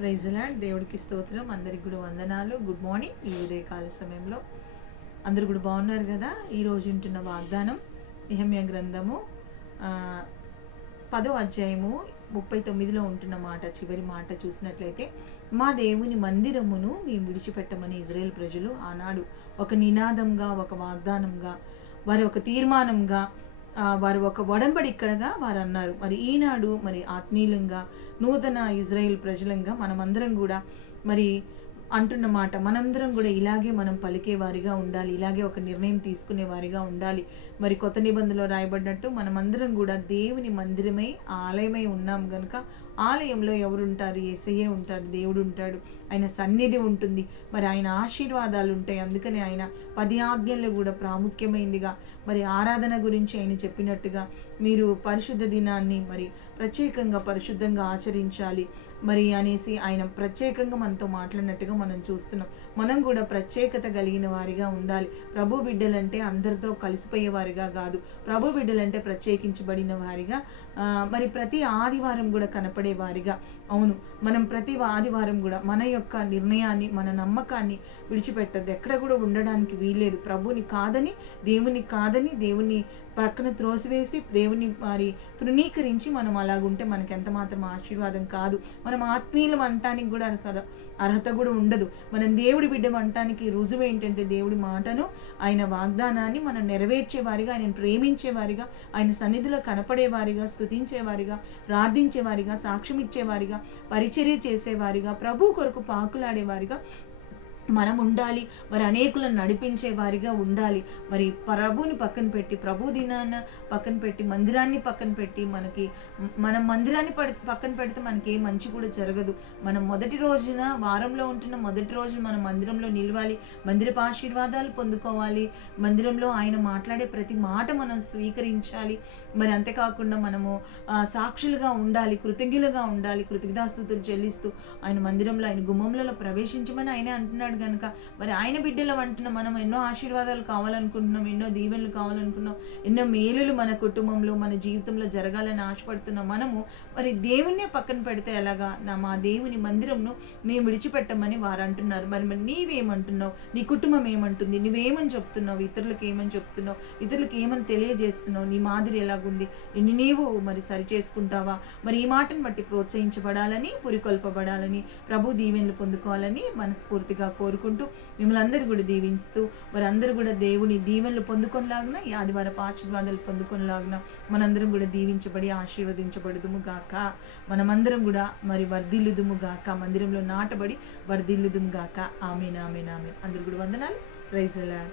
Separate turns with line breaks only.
Praise lord దేవుడికి స్తోత్రం. అందరికి కూడా వందనాలు. Good morning. ఈ ఉదయకాల సమయంలో అందరు కూడా బాగున్నారు కదా? ఈరోజు ఉంటున్న వాగ్దానం నిహమ్య గ్రంథము పదో అధ్యాయము ముప్పై తొమ్మిదిలో ఉంటున్న మాట చివరి మాట చూసినట్లయితే మా దేవుని మందిరమును మేము విడిచిపెట్టమని ఇజ్రాయెల్ ప్రజలు ఆనాడు ఒక నినాదంగా ఒక వాగ్దానంగా వారి ఒక తీర్మానంగా వారు ఒక ఒడంబడిక్కడగా వారు అన్నారు మరి ఈనాడు మరి ఆత్మీయులంగా నూతన ఇజ్రాయెల్ ప్రజలంగా మనమందరం కూడా మరి అంటున్న మాట మనందరం కూడా ఇలాగే మనం పలికే వారిగా ఉండాలి ఇలాగే ఒక నిర్ణయం తీసుకునే వారిగా ఉండాలి. మరి కొత్త నిబంధనలో రాయబడినట్టు మనమందరం కూడా దేవుని మందిరమై ఆలయమై ఉన్నాం కనుక ఆలయంలో ఎవరు ఉంటారు ఏసయ్యే ఉంటారు దేవుడు ఉంటాడు ఆయన సన్నిధి ఉంటుంది. మరి ఆయన ఆశీర్వాదాలు ఉంటాయి. అందుకని ఆయన పది ఆజ్ఞల్లో కూడా ప్రాముఖ్యమైందిగా. మరి ఆరాధన గురించి ఆయన చెప్పినట్టుగా మీరు పరిశుద్ధ దినాన్ని మరి ప్రత్యేకంగా పరిశుద్ధంగా ఆచరించాలి. మరి అనేసి ఆయన ప్రత్యేకంగా మనతో మాట్లాడినట్టుగా మనం చూస్తున్నాం. మనం కూడా ప్రత్యేకత కలిగిన వారిగా ఉండాలి. ప్రభు బిడ్డలంటే అందరితో కలిసిపోయే వారిగా కాదు. ప్రభు బిడ్డలంటే ప్రత్యేకించబడిన వారిగా మరి ప్రతి ఆదివారం కూడా కనపడే వారిగా. అవును మనం ప్రతి ఆదివారం కూడా మన యొక్క నిర్ణయాన్ని మన నమ్మకాన్ని విడిచిపెట్టద్దు. ఎక్కడ కూడా ఉండడానికి వీల్లేదు. ప్రభుని కాదని దేవుని కాదని దేవుని పక్కన త్రోసివేసి దేవుని మరి తృణీకరించి మనం అలాగుంటే మనకి ఎంత మాత్రం ఆశీర్వాదం కాదు. మనం ఆత్మీయులం అనటానికి కూడా అర్హత- అర్హత కూడా ఉండదు. మనం దేవుడి బిడ్డం అనటానికి రుజువు ఏంటంటే దేవుడి మాటను ఆయన వాగ్దానాన్ని మనం నెరవేర్చేవారిగా ఆయన ప్రేమించేవారిగా ఆయన సన్నిధిలో కనపడేవారిగా స్థుతించేవారిగా ప్రార్థించేవారిగా సాక్ష్యం ఇచ్చేవారిగా పరిచర్య చేసేవారిగా ప్రభు కొరకు పాకులాడేవారిగా మనం ఉండాలి మరి అనేకులను నడిపించే వారిగా ఉండాలి. మరి ప్రభుని పక్కన పెట్టి ప్రభు దినాన్న పక్కన పెట్టి మందిరాన్ని పక్కన పెట్టి మనకి మనం మందిరాన్ని పక్కన పెడితే మనకి ఏ మంచి కూడా జరగదు. మనం మొదటి రోజున వారంలో ఉంటున్న మొదటి రోజు మనం మందిరంలో నిలవాలి మందిరపు ఆశీర్వాదాలు పొందుకోవాలి మందిరంలో ఆయన మాట్లాడే ప్రతి మాట మనం స్వీకరించాలి. మరి అంతేకాకుండా మనము సాక్షులుగా ఉండాలి కృతజ్ఞులుగా ఉండాలి కృతజ్ఞాస్తుతులు చెల్లిస్తూ ఆయన మందిరంలో ఆయన గుమ్మంలో ప్రవేశించమని ఆయనే అంటున్నాడు కనుక మరి ఆయన బిడ్డలం అంటున్నాం మనం ఎన్నో ఆశీర్వాదాలు కావాలనుకుంటున్నాం ఎన్నో దీవెనలు కావాలనుకున్నాం ఎన్నో మేలులు మన కుటుంబంలో మన జీవితంలో జరగాలని ఆశపడుతున్న. మనము మరి దేవుణ్ణే పక్కన పెడితే ఎలాగా? నా మా దేవుని మందిరంను మేము విడిచిపెట్టమని వారు అంటున్నారు. మరి మరి నీవేమంటున్నావు? నీ కుటుంబం ఏమంటుంది? నువ్వేమని చెప్తున్నావు? ఇతరులకు ఏమని చెప్తున్నావు? ఇతరులకు ఏమని తెలియజేస్తున్నావు? నీ మాదిరి ఎలాగుంది? నిన్ను నీవు మరి సరి చేసుకుంటావా? మరి ఈ మాటను బట్టి ప్రోత్సహించబడాలని పురికొల్పబడాలని ప్రభు దీవెనలు పొందుకోవాలని మనస్ఫూర్తిగా కోరుకుంటూ మిమ్మల్ని అందరూ కూడా దీవించుతూ మరి అందరూ కూడా దేవుని దీవెనలు పొందుకొనిలాగున ఈ ఆదివారం ఆశీర్వాదాలు పొందుకొనిలాగున మనందరం కూడా దీవించబడి ఆశీర్వదించబడదుము గాక. మనమందరం కూడా మరి వర్ధిల్లుదుము గాక. మందిరంలో నాటబడి వర్ధిల్లుదుము గాక. Amen amen amen. అందరు కూడా వందనాలు. ప్రైజ్ అలాడ్